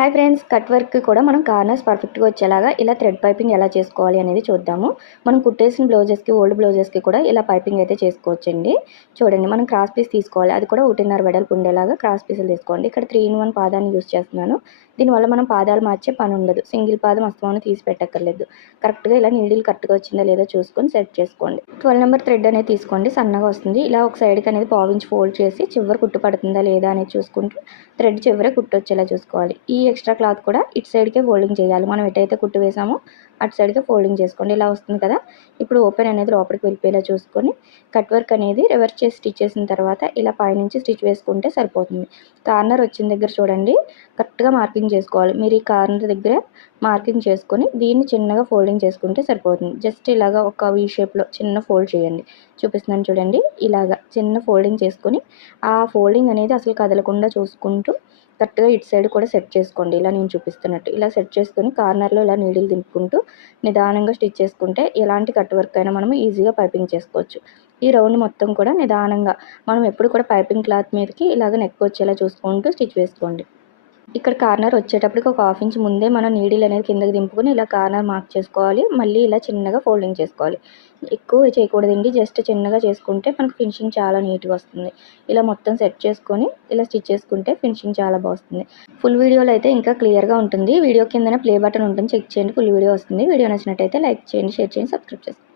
Hi friends cut work కూడా మనం corners పర్ఫెక్ట్గా వచ్చేలాగా ఇలా థ్రెడ్ పైపింగ్ ఎలా చేసుకోవాలి అనేది చూద్దాము. మనం కుట్టేసిన బ్లౌజెస్కి ఓల్డ్ బ్లౌజెస్కి కూడా ఇలా పైపింగ్ అయితే చేసుకోవచ్చండి. చూడండి మనం క్రాస్ పీస్ తీసుకోవాలి. అది కూడా ఒకటిన్నర వెడల్పు ఉండేలాగా క్రాస్ పీసులు తీసుకోండి. ఇక్కడ త్రీ ఇన్ వన్ పాదాన్ని యూస్ చేస్తున్నాను. దీనివల్ల మనం పాదాలు మార్చే పని ఉండదు. సింగిల్ పాదం అస్తమానం తీసి పెట్టక్కర్లేదు. కరెక్ట్గా ఇలా నీడిల్ కరెక్ట్గా వచ్చిందా లేదో చూసుకొని సెట్ చేసుకోండి. ట్వెల్వ్ నెంబర్ థ్రెడ్ అనేది తీసుకోండి. సన్నగా వస్తుంది. ఇలా ఒక సైడ్కి అనేది పావించి ఫోల్డ్ చేసి చివరి కుట్టు పడుతుందా లేదా అనేది చూసుకుంటూ థ్రెడ్ చివరే కుట్టు వచ్చేలా చూసుకోవాలి. ఈ ఎక్స్ట్రా క్లాత్ కూడా ఇటు సైడ్కే ఫోల్డింగ్ చేయాలి. మనం ఎటైతే కుట్టు వేసామో అటు సైడ్కే ఫోల్డింగ్ చేసుకోండి. ఇలా వస్తుంది కదా? ఇప్పుడు ఓపెన్ అనేది లోపలికి వెళ్ళిపోయేలా చూసుకొని కట్ వర్క్ అనేది రివర్స్ చేసి స్టిచ్ చేసిన తర్వాత ఇలా పైనుంచి స్టిచ్ వేసుకుంటే సరిపోతుంది. కార్నర్ వచ్చిన దగ్గర చూడండి. కరెక్ట్గా మార్కింగ్ చేసుకోవాలి. మీరు ఈ కార్నర్ దగ్గర మార్కింగ్ చేసుకొని దీన్ని చిన్నగా ఫోల్డింగ్ చేసుకుంటే సరిపోతుంది. జస్ట్ ఇలాగా ఒక వీ షేప్లో చిన్న ఫోల్డ్ చేయండి. చూపిస్తున్నాను చూడండి. ఇలాగా చిన్న ఫోల్డింగ్ చేసుకొని ఆ ఫోల్డింగ్ అనేది అసలు కదలకుండా చూసుకుంటూ కరెక్ట్గా ఇటు సైడ్ కూడా సెట్ చేసుకోండి చేసుకోండి ఇలా నేను చూపిస్తున్నట్టు. ఇలా సెట్ చేసుకొని కార్నర్లో ఇలా నీడిల్ దింపుకుంటూ నిదానంగా స్టిచ్ చేసుకుంటే ఎలాంటి కట్ వర్క్ అయినా మనం ఈజీగా పైపింగ్ చేసుకోవచ్చు. ఈ రౌండ్ మొత్తం కూడా నిదానంగా మనం ఎప్పుడు కూడా పైపింగ్ క్లాత్ మీదకి ఇలాగ నెక్ వచ్చేలా చూసుకుంటూ స్టిచ్ వేసుకోండి. ఇక్కడ కార్నర్ వచ్చేటప్పటికి ఒక హాఫ్ ఇంచ్ ముందే మనం నీడిల్ అనేది కిందకి దింపుకొని ఇలా కార్నర్ మార్క్ చేసుకోవాలి. మళ్ళీ ఇలా చిన్నగా ఫోల్డింగ్ చేసుకోవాలి. ఎక్కువ చేయకూడదండి. జస్ట్ చిన్నగా చేసుకుంటే మనకు ఫినిషింగ్ చాలా నీట్గా వస్తుంది. ఇలా మొత్తం సెట్ చేసుకొని ఇలా స్టిచ్ చేసుకుంటే ఫినిషింగ్ చాలా బాగుంది ఫుల్ వీడియోలో అయితే ఇంకా క్లియర్గా ఉంటుంది. వీడియో కిందనే ప్లే బటన్ ఉంటుంది. చెక్ చేయండి. ఫుల్ వీడియో వస్తుంది. వీడియో నచ్చినట్టయితే లైక్ చేయండి షేర్ చేయండి సబ్స్క్రైబ్ చేసుకోండి.